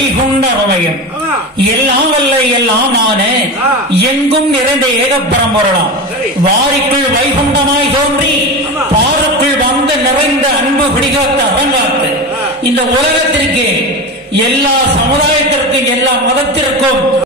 வைகுண்ட வலயம் எல்லாம் வல்ல எல்லாம் ஆன எங்கும் நிறைந்த ஏக பரம்பொருளாம் வாரிக்குள் வைகுண்டமாய் தோன்றி பாருக்குள் வந்து நிறைந்த அன்பு பிடிகாத்த அரங்காத்து இந்த உலகத்திற்கு எல்லா சமுதாயத்திற்கும் எல்லா மதத்திற்கும்